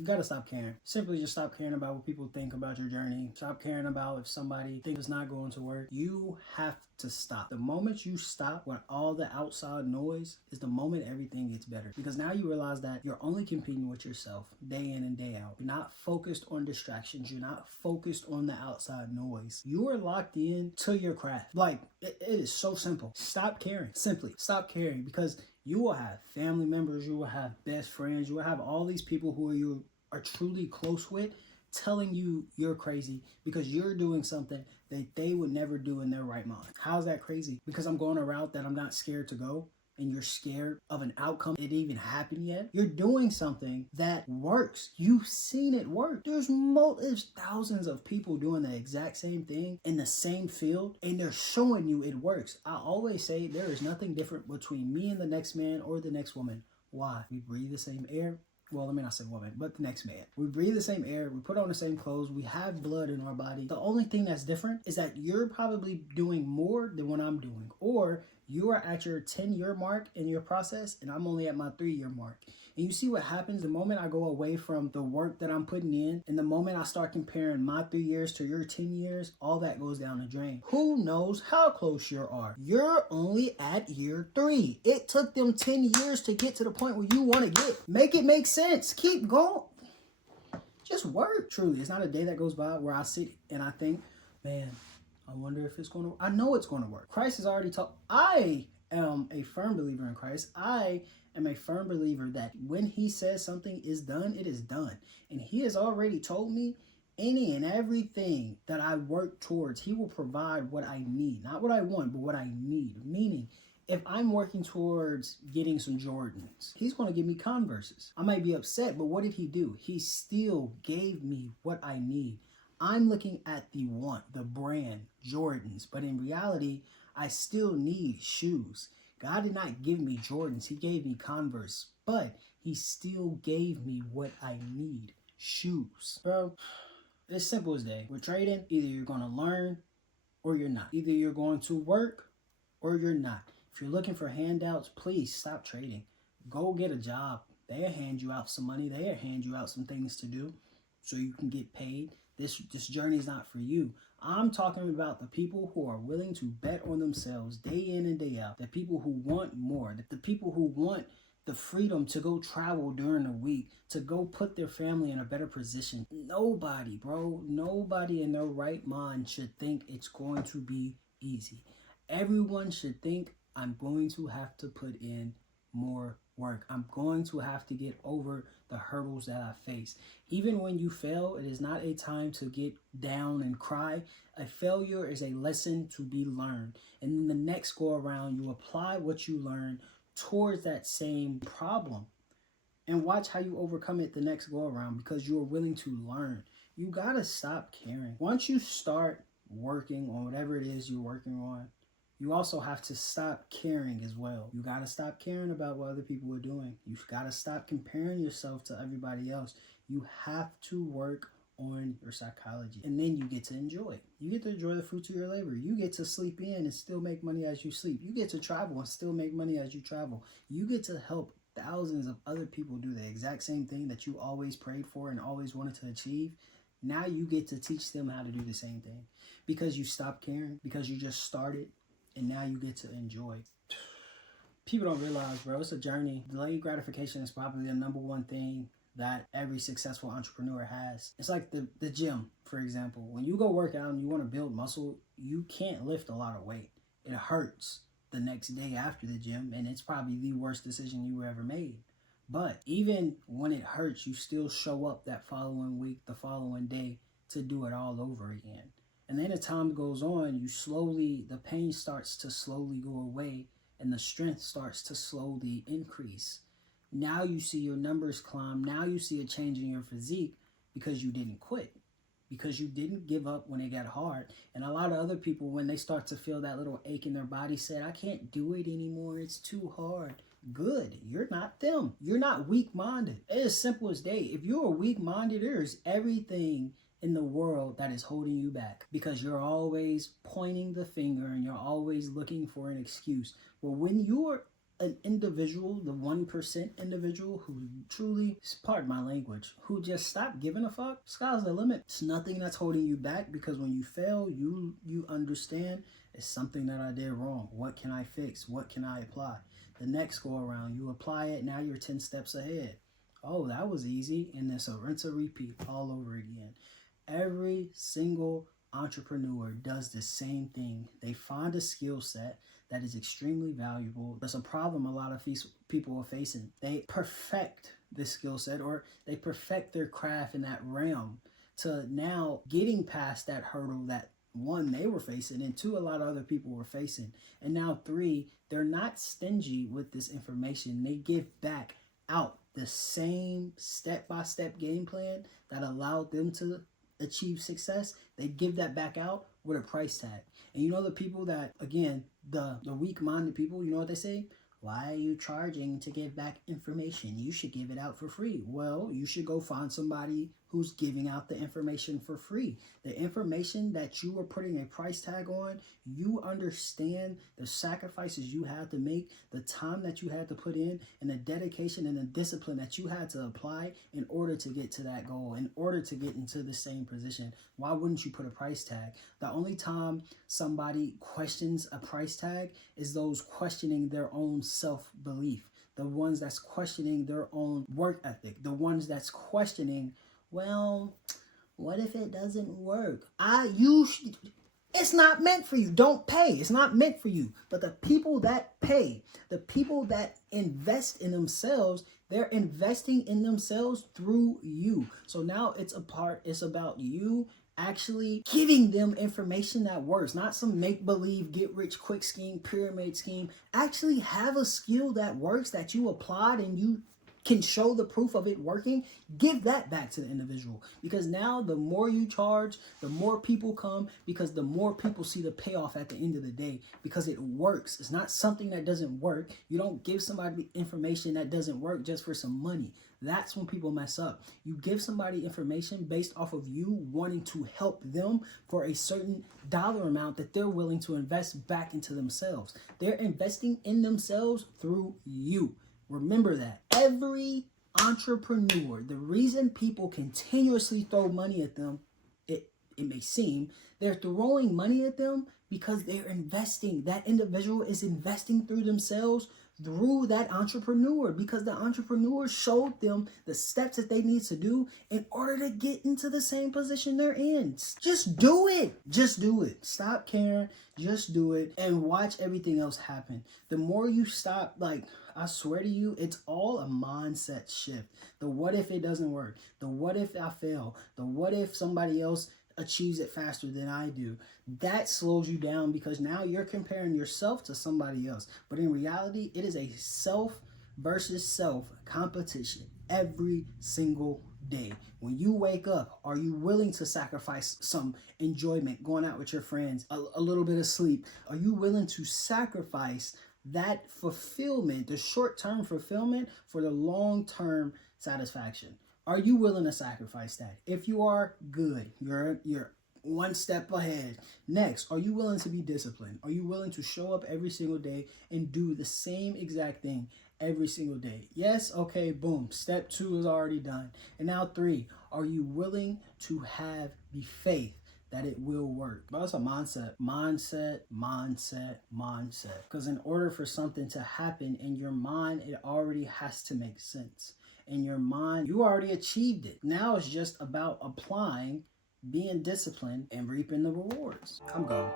You gotta stop caring. Simply just stop caring about what people think about your journey. Stop caring about if somebody thinks it's not going to work. You have to stop. The moment you stop with all the outside noise is the moment everything gets better. Because now you realize that you're only competing with yourself day in and day out. You're not focused on distractions. You're not focused on the outside noise. You are locked in to your craft. Like, it is so simple. Stop caring. Simply stop caring, because you will have family members, you will have best friends, you will have all these people who you are truly close with telling you you're crazy because you're doing something that they would never do in their right mind. How's that crazy? Because I'm going a route that I'm not scared to go, and you're scared of an outcome it even happened yet. You're doing something that works. You've seen it work. There's thousands of people doing the exact same thing in the same field, and they're showing you it works. I always say there is nothing different between me and the next man or the next woman. Why? We breathe the same air. Well, let me not say woman, but the next man. We breathe the same air, we put on the same clothes, we have blood in our body. The only thing that's different is that you're probably doing more than what I'm doing, or you are at your 10-year mark in your process, and I'm only at my 3-year mark. And you see what happens the moment I go away from the work that I'm putting in, and the moment I start comparing my 3 years to your 10 years, all that goes down the drain. Who knows how close you are? You're only at year 3. It took them 10 years to get to the point where you want to get. Make it make sense. Keep going. Just work. Truly, it's not a day that goes by where I sit and I think, man, I wonder if it's going to, I know it's going to work. Christ has already taught. I am a firm believer in Christ. I am a firm believer that when he says something is done, it is done. And he has already told me any and everything that I work towards, he will provide what I need. Not what I want, but what I need. Meaning, if I'm working towards getting some Jordans, he's going to give me Converses. I might be upset, but what did he do? He still gave me what I need. I'm looking at the want, the brand, Jordans, but in reality, I still need shoes. God did not give me Jordans, he gave me Converse, but he still gave me what I need, shoes. Bro, it's simple as day. We're trading, either you're going to learn or you're not. Either you're going to work or you're not. If you're looking for handouts, please stop trading. Go get a job. They'll hand you out some money. They'll hand you out some things to do so you can get paid. This journey is not for you. I'm talking about the people who are willing to bet on themselves day in and day out. The people who want more. The people who want the freedom to go travel during the week, to go put their family in a better position. Nobody, bro, nobody in their right mind should think it's going to be easy. Everyone should think, I'm going to have to put in more work. I'm going to have to get over the hurdles that I face. Even when you fail, it is not a time to get down and cry. A failure is a lesson to be learned. And then the next go around, you apply what you learned towards that same problem. And watch how you overcome it the next go around, because you are willing to learn. You gotta stop caring. Once you start working on whatever it is you're working on, you also have to stop caring as well. You got to stop caring about what other people are doing. You got to stop comparing yourself to everybody else. You have to work on your psychology, and then you get to enjoy it. You get to enjoy the fruits of your labor. You get to sleep in and still make money as you sleep. You get to travel and still make money as you travel. You get to help thousands of other people do the exact same thing that you always prayed for and always wanted to achieve. Now you get to teach them how to do the same thing because you stopped caring, because you just started. And now you get to enjoy. People don't realize, bro, it's a journey. Delayed gratification is probably the number one thing that every successful entrepreneur has. It's like the gym, for example. When you go work out and you want to build muscle, you can't lift a lot of weight. It hurts the next day after the gym, and it's probably the worst decision you ever made. But even when it hurts, you still show up that following week, the following day, to do it all over again. And then as time goes on, the pain starts to slowly go away and the strength starts to slowly increase. Now you see your numbers climb. Now you see a change in your physique because you didn't quit, because you didn't give up when it got hard. And a lot of other people, when they start to feel that little ache in their body, said, I can't do it anymore. It's too hard. Good. You're not them. You're not weak-minded. It's as simple as day. If you're weak-minded, there's everything in the world that is holding you back, because you're always pointing the finger and you're always looking for an excuse. But when you're an individual, the 1% individual who truly, pardon my language, who just stopped giving a fuck, sky's the limit. It's nothing that's holding you back, because when you fail, you understand it's something that I did wrong. What can I fix? What can I apply? The next go around, you apply it, now you're 10 steps ahead. Oh, that was easy. And it's a rinse and repeat all over again. Every single entrepreneur does the same thing. They find a skill set that is extremely valuable. There's a problem a lot of people are facing. They perfect this skill set, or they perfect their craft in that realm, to now getting past that hurdle that, one, they were facing, and two, a lot of other people were facing. And now three, they're not stingy with this information. They give back out the same step-by-step game plan that allowed them to achieve success. They give that back out with a price tag. And you know, the people that, again, the weak-minded people, you know what they say? Why are you charging to give back information? You should give it out for free. Well, you should go find somebody who's giving out the information for free. The information that you are putting a price tag on, you understand the sacrifices you had to make, the time that you had to put in, and the dedication and the discipline that you had to apply in order to get to that goal, in order to get into the same position. Why wouldn't you put a price tag? The only time somebody questions a price tag is those questioning their own self-belief, the ones that's questioning their own work ethic, the ones that's questioning, well, what if it doesn't work? It's not meant for you. Don't pay. It's not meant for you. But the people that pay, the people that invest in themselves, they're investing in themselves through you. So now it's about you actually giving them information that works, not some make-believe, get-rich-quick scheme, pyramid scheme. Actually have a skill that works, that you applied and you can show the proof of it working. Give that back to the individual, because now the more you charge, the more people come, because the more people see the payoff at the end of the day, because it works. It's not something that doesn't work. You don't give somebody information that doesn't work just for some money. That's when people mess up. You give somebody information based off of you wanting to help them for a certain dollar amount that they're willing to invest back into themselves. They're investing in themselves through you. Remember that. Every entrepreneur, the reason people continuously throw money at them, it may seem, they're throwing money at them because they're investing. That individual is investing through themselves, through that entrepreneur, because the entrepreneur showed them the steps that they need to do in order to get into the same position they're in. Just do it. Just do it. Stop caring. Just do it and watch everything else happen. The more you stop, I swear to you, it's all a mindset shift. The what if it doesn't work? The what if I fail? The what if somebody else achieves it faster than I do? That slows you down, because now you're comparing yourself to somebody else. But in reality, it is a self versus self competition every single day. When you wake up, are you willing to sacrifice some enjoyment, going out with your friends, a little bit of sleep? Are you willing to sacrifice that fulfillment, the short-term fulfillment, for the long-term satisfaction? Are you willing to sacrifice that? If you are, good. You're one step ahead. Next, are you willing to be disciplined? Are you willing to show up every single day and do the same exact thing every single day? Yes? Okay, boom. Step 2 is already done. And now 3, are you willing to have the faith that it will work? But it's a mindset. Because in order for something to happen in your mind, it already has to make sense. In your mind, you already achieved it. Now it's just about applying, being disciplined, and reaping the rewards. I'm going.